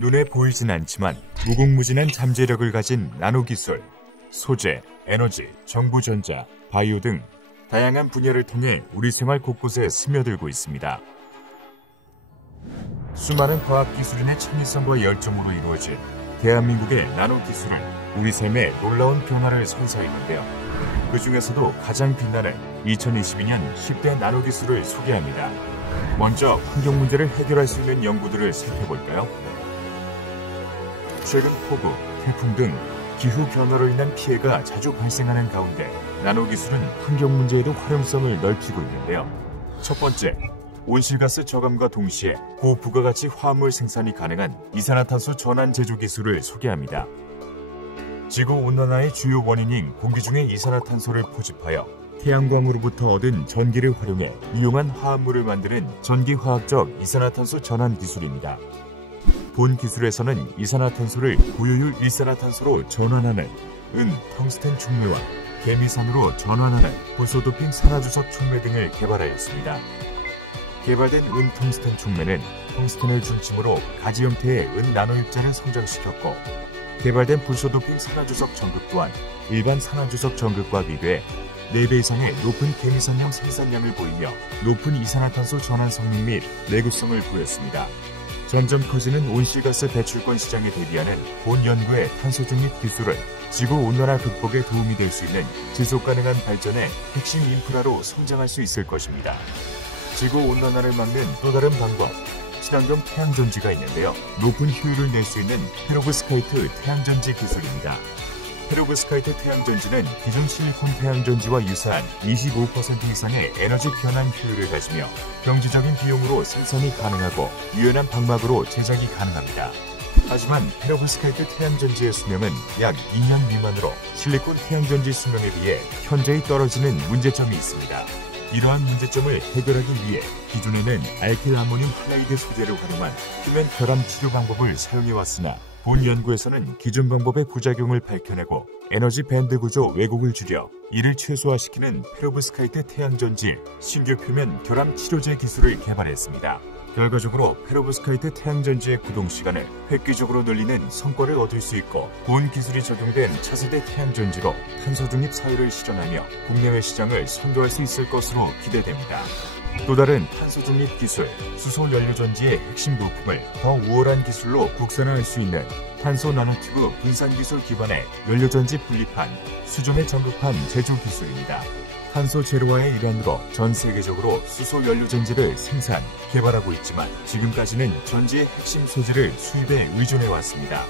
눈에 보이진 않지만 무궁무진한 잠재력을 가진 나노기술, 소재, 에너지, 정보전자, 바이오 등 다양한 분야를 통해 우리 생활 곳곳에 스며들고 있습니다. 수많은 과학기술인의 창의성과 열정으로 이루어진 대한민국의 나노기술은 우리 삶에 놀라운 변화를 선사했는데요. 그 중에서도 가장 빛나는 2022년 10대 나노기술을 소개합니다. 먼저 환경 문제를 해결할 수 있는 연구들을 살펴볼까요? 최근 폭우, 태풍 등 기후 변화로 인한 피해가 자주 발생하는 가운데 나노기술은 환경 문제에도 활용성을 넓히고 있는데요. 첫 번째, 온실가스 저감과 동시에 고부가가치 화합물 생산이 가능한 이산화탄소 전환 제조 기술을 소개합니다. 지구온난화의 주요 원인인 공기 중에 이산화탄소를 포집하여 태양광으로부터 얻은 전기를 활용해 유용한 화합물을 만드는 전기화학적 이산화탄소 전환 기술입니다. 본 기술에서는 이산화탄소를 고효율 일산화탄소로 전환하는 은, 텅스텐 촉매와 개미산으로 전환하는 불소도핑 산화주석 촉매 등을 개발하였습니다. 개발된 은 텅스텐 촉매는 텅스텐을 중심으로 가지 형태의 은 나노입자를 성장시켰고, 개발된 불소도핑 산화주석 전극 또한 일반 산화주석 전극과 비교해 4배 이상의 높은 개미산형 생산량을 보이며 높은 이산화탄소 전환 성능 및 내구성을 보였습니다. 점점 커지는 온실가스 배출권 시장에 대비하는 본 연구의 탄소 중립 기술은 지구온난화 극복에 도움이 될 수 있는 지속가능한 발전의 핵심 인프라로 성장할 수 있을 것입니다. 지구온난화를 막는 또 다른 방법, 친환경 태양전지가 있는데요. 높은 효율을 낼 수 있는 페로브스카이트 태양전지 기술입니다. 페로브스카이트 태양전지는 기존 실리콘 태양전지와 유사한 25% 이상의 에너지 변환 효율을 가지며 경제적인 비용으로 생산이 가능하고 유연한 방막으로 제작이 가능합니다. 하지만 페로브스카이트 태양전지의 수명은 약 2년 미만으로 실리콘 태양전지 수명에 비해 현저히 떨어지는 문제점이 있습니다. 이러한 문제점을 해결하기 위해 기존에는 알킬 아모늄 할라이드 소재를 활용한 표면 결함 치료 방법을 사용해왔으나 본 연구에서는 기존 방법의 부작용을 밝혀내고 에너지 밴드 구조 왜곡을 줄여 이를 최소화시키는 페로브스카이트 태양전지 신규 표면 결함 치료제 기술을 개발했습니다. 결과적으로 페로브스카이트 태양전지의 구동시간을 획기적으로 늘리는 성과를 얻을 수 있고, 본 기술이 적용된 차세대 태양전지로 탄소 중립 사회를 실현하며 국내외 시장을 선도할 수 있을 것으로 기대됩니다. 또 다른 탄소 중립 기술, 수소 연료전지의 핵심 부품을 더 우월한 기술로 국산화할 수 있는 탄소 나노튜브 분산 기술 기반의 연료전지 분리판, 수조매 전극판 제조 기술입니다. 탄소 제로화의 일환으로 전 세계적으로 수소 연료전지를 생산, 개발하고 있지만 지금까지는 전지의 핵심 소재를 수입에 의존해왔습니다.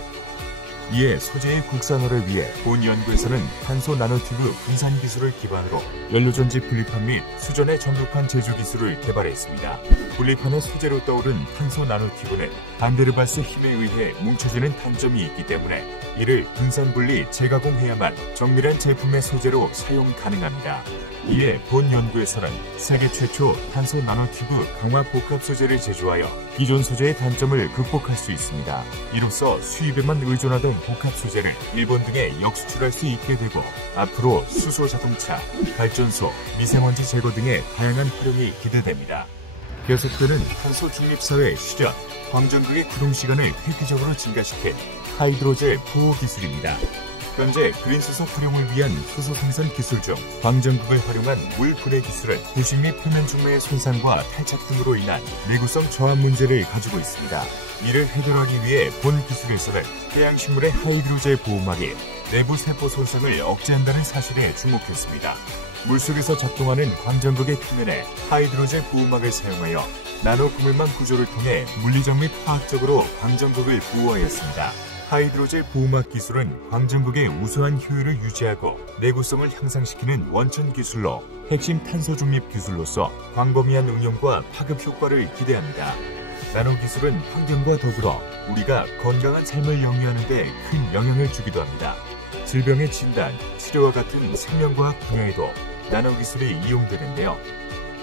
이에 소재의 국산화를 위해 본 연구에서는 탄소 나노튜브 분산 기술을 기반으로 연료전지 분리판 및 수전의 전극판 제조 기술을 개발했습니다. 분리판의 소재로 떠오른 탄소 나노튜브는 반데르발스 힘에 의해 뭉쳐지는 단점이 있기 때문에 이를 분산 분리 재가공해야만 정밀한 제품의 소재로 사용 가능합니다. 이에 본 연구에서는 세계 최초 탄소 나노튜브 강화 복합 소재를 제조하여 기존 소재의 단점을 극복할 수 있습니다. 이로써 수입에만 의존하던 복합 소재를 일본 등에 역수출할 수 있게 되고, 앞으로 수소 자동차, 발전소, 미세먼지 제거 등의 다양한 활용이 기대됩니다. 계속되는 탄소 중립 사회 실현, 광전극의 구동 시간을 획기적으로 증가시킨 하이드로젤 포호 기술입니다. 현재 그린수소 활용을 위한 수소 생산 기술 중 광전극을 활용한 물 분해 기술은 부식 및 표면 중매의 손상과 탈착 등으로 인한 내구성 저하 문제를 가지고 있습니다. 이를 해결하기 위해 본 기술에서는 해양식물의 하이드로젤 보호막이 내부 세포 손상을 억제한다는 사실에 주목했습니다. 물속에서 작동하는 광전극의 표면에 하이드로젤 보호막을 사용하여 나노 그물망 구조를 통해 물리적 및 화학적으로 광전극을 보호하였습니다. 하이드로젤 보호막 기술은 광전극의 우수한 효율을 유지하고 내구성을 향상시키는 원천 기술로 핵심 탄소 중립 기술로서 광범위한 응용과 파급 효과를 기대합니다. 나노 기술은 환경과 더불어 우리가 건강한 삶을 영위하는 데 큰 영향을 주기도 합니다. 질병의 진단, 치료와 같은 생명과학 분야에도 나노 기술이 이용되는데요.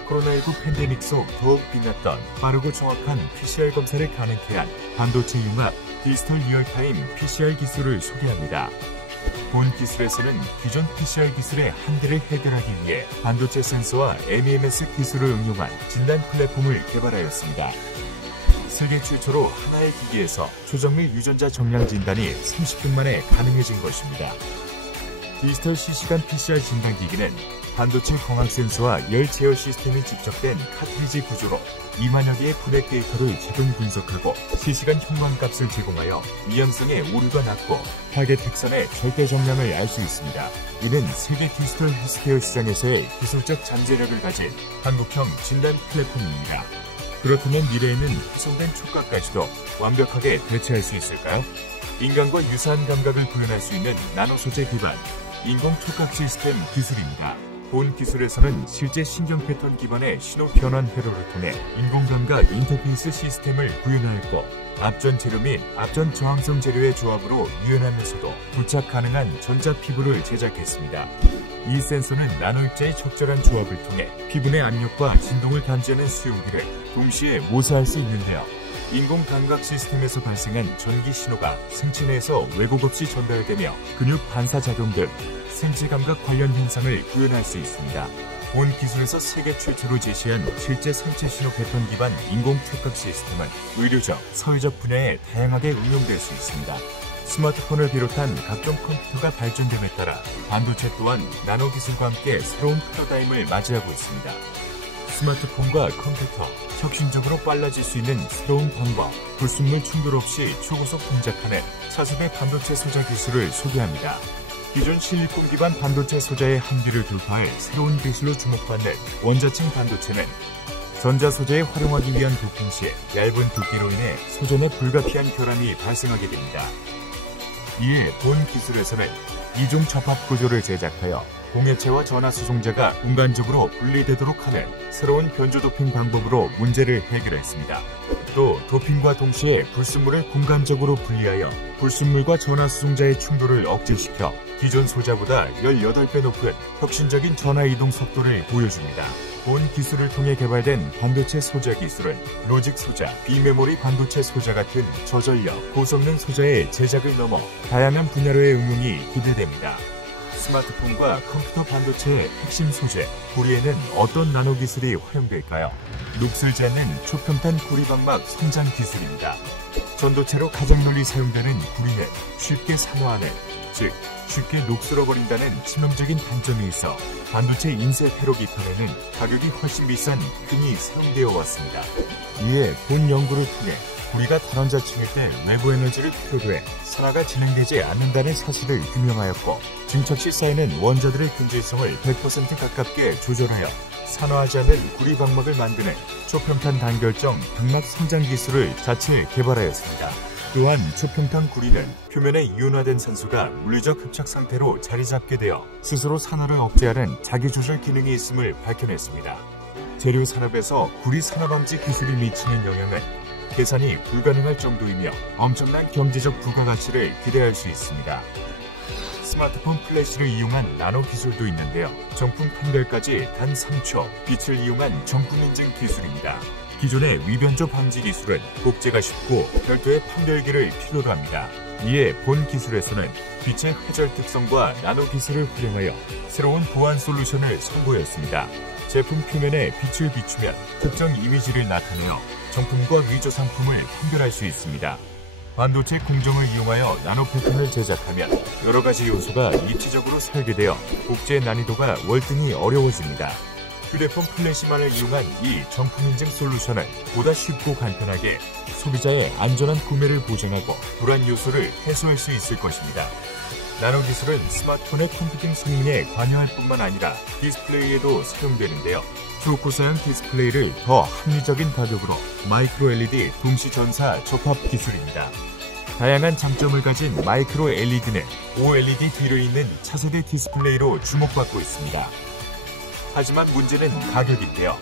코로나19 팬데믹 속 더욱 빛났던 빠르고 정확한 PCR 검사를 가능케 한 반도체 융합 디지털 리얼타임 PCR 기술을 소개합니다. 본 기술에서는 기존 PCR 기술의 한계를 해결하기 위해 반도체 센서와 MEMS 기술을 응용한 진단 플랫폼을 개발하였습니다. 세계 최초로 하나의 기기에서 초정 및 유전자 정량 진단이 30분 만에 가능해진 것입니다. 디지털 실시간 PCR 진단기기는 반도체 광학 센서와 열 제어 시스템이 집적된 카트리지 구조로 2만여 개의 분해 데이터를 자동 분석하고 실시간 형광값을 제공하여 위험성의 오류가 낮고 타겟 핵선의 절대 정량을 알 수 있습니다. 이는 세계 디지털 헬스케어 시장에서의 기술적 잠재력을 가진 한국형 진단 플랫폼입니다. 그렇다면 미래에는 희소된 촉각까지도 완벽하게 대체할 수 있을까요? 인간과 유사한 감각을 구현할 수 있는 나노 소재 기반 인공 촉각 시스템 기술입니다. 본 기술에서는 실제 신경 패턴 기반의 신호 변환 회로를 통해 인공감각 인터페이스 시스템을 구현하였고 앞전 재료 및 앞전 저항성 재료의 조합으로 유연하면서도 부착 가능한 전자 피부를 제작했습니다. 이 센서는 나노입자의 적절한 조합을 통해 피부 내 압력과 진동을 감지하는 수용기를 동시에 모사할 수 있는데요. 인공 감각 시스템에서 발생한 전기 신호가 생체 내에서 왜곡 없이 전달되며 근육 반사작용 등 생체 감각 관련 현상을 구현할 수 있습니다. 본 기술에서 세계 최초로 제시한 실제 생체 신호 패턴 기반 인공 촉각 시스템은 의료적, 사회적 분야에 다양하게 응용될 수 있습니다. 스마트폰을 비롯한 각종 컴퓨터가 발전됨에 따라 반도체 또한 나노 기술과 함께 새로운 패러다임을 맞이하고 있습니다. 스마트폰과 컴퓨터, 혁신적으로 빨라질 수 있는 새로운 방법, 불순물 충돌 없이 초고속 동작하는 차세대 반도체 소자 기술을 소개합니다. 기존 실리콘 기반 반도체 소자의 한계를 돌파할 새로운 기술로 주목받는 원자층 반도체는 전자 소재에 활용하기 위한 도핑 시 얇은 두께로 인해 소재 내 불가피한 결함이 발생하게 됩니다. 이에 본 기술에서는 이중 접합 구조를 제작하여 공해체와 전하 수송자가 공간적으로 분리되도록 하는 새로운 변조 도핑 방법으로 문제를 해결했습니다. 또 도핑과 동시에 불순물을 공간적으로 분리하여 불순물과 전하 수송자의 충돌을 억제시켜 기존 소자보다 18배 높은 혁신적인 전하 이동 속도를 보여줍니다. 본 기술을 통해 개발된 반도체 소자 기술은 로직 소자, 비메모리 반도체 소자 같은 저전력, 고성능 소자의 제작을 넘어 다양한 분야로의 응용이 기대됩니다. 스마트폰과 컴퓨터 반도체의 핵심 소재, 구리에는 어떤 나노 기술이 활용될까요? 녹슬지 않는 초평탄 구리방막 성장 기술입니다. 전도체로 가장 널리 사용되는 구리는 쉽게 산화하는, 즉 쉽게 녹슬어버린다는 치명적인 단점이 있어 반도체 인쇄 패러기판에는 가격이 훨씬 비싼 금이 사용되어 왔습니다. 이에 본 연구를 통해 구리가 탈원자층일 때 외부 에너지를 필요로 해 산화가 진행되지 않는다는 사실을 규명하였고 증척 시 쌓이는 원자들의 균질성을 100% 가깝게 조절하여 산화하지 않는 구리 방막을 만드는 초평탄 단결정 방막 성장 기술을 자체 개발하였습니다. 또한 초평탄 구리는 표면에 이온화된 산소가 물리적 흡착 상태로 자리 잡게 되어 스스로 산화를 억제하는 자기조절 기능이 있음을 밝혀냈습니다. 재료 산업에서 구리 산화 방지 기술이 미치는 영향은 계산이 불가능할 정도이며 엄청난 경제적 부가가치를 기대할 수 있습니다. 스마트폰 플래시를 이용한 나노 기술도 있는데요. 정품 판별까지 단 3초, 빛을 이용한 정품 인증 기술입니다. 기존의 위변조 방지 기술은 복제가 쉽고 별도의 판별기를 필요로 합니다. 이에 본 기술에서는 빛의 회절 특성과 나노 기술을 활용하여 새로운 보안 솔루션을 선보였습니다. 제품 표면에 빛을 비추면 특정 이미지를 나타내어 정품과 위조 상품을 판별할 수 있습니다. 반도체 공정을 이용하여 나노 패턴을 제작하면 여러 가지 요소가 입체적으로 설계되어 복제 난이도가 월등히 어려워집니다. 휴대폰 플래시만을 이용한 이 정품 인증 솔루션은 보다 쉽고 간편하게 소비자의 안전한 구매를 보장하고 불안 요소를 해소할 수 있을 것입니다. 나노 기술은 스마트폰의 컴퓨팅 성능에 관여할 뿐만 아니라 디스플레이에도 사용되는데요. 초고사양 디스플레이를 더 합리적인 가격으로 마이크로 LED 동시 전사 접합 기술입니다. 다양한 장점을 가진 마이크로 LED는 OLED 뒤를 잇는 차세대 디스플레이로 주목받고 있습니다. 하지만 문제는 가격인데요.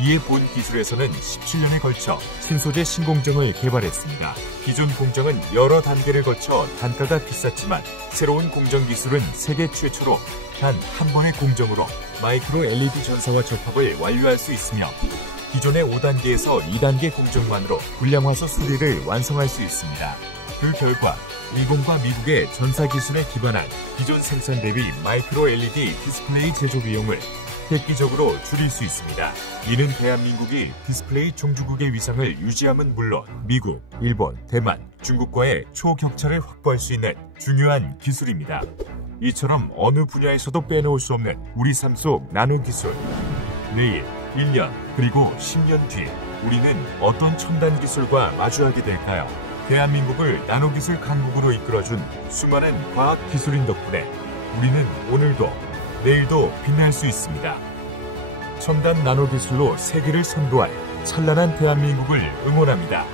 이에 본 기술에서는 17년에 걸쳐 신소재 신공정을 개발했습니다. 기존 공정은 여러 단계를 거쳐 단가가 비쌌지만 새로운 공정 기술은 세계 최초로 단 한 번의 공정으로 마이크로 LED 전사와 접합을 완료할 수 있으며 기존의 5단계에서 2단계 공정만으로 불량화소 수리를 완성할 수 있습니다. 그 결과 일본과 미국의 전사 기술에 기반한 기존 생산 대비 마이크로 LED 디스플레이 제조 비용을 획기적으로 줄일 수 있습니다. 이는 대한민국이 디스플레이 종주국의 위상을 유지함은 물론 미국, 일본, 대만, 중국과의 초격차를 확보할 수 있는 중요한 기술입니다. 이처럼 어느 분야에서도 빼놓을 수 없는 우리 삶 속 나노 기술. 내일, 1년, 그리고 10년 뒤 우리는 어떤 첨단 기술과 마주하게 될까요? 대한민국을 나노기술 강국으로 이끌어준 수많은 과학 기술인 덕분에 우리는 오늘도 내일도 빛날 수 있습니다. 첨단 나노기술로 세계를 선도할 찬란한 대한민국을 응원합니다.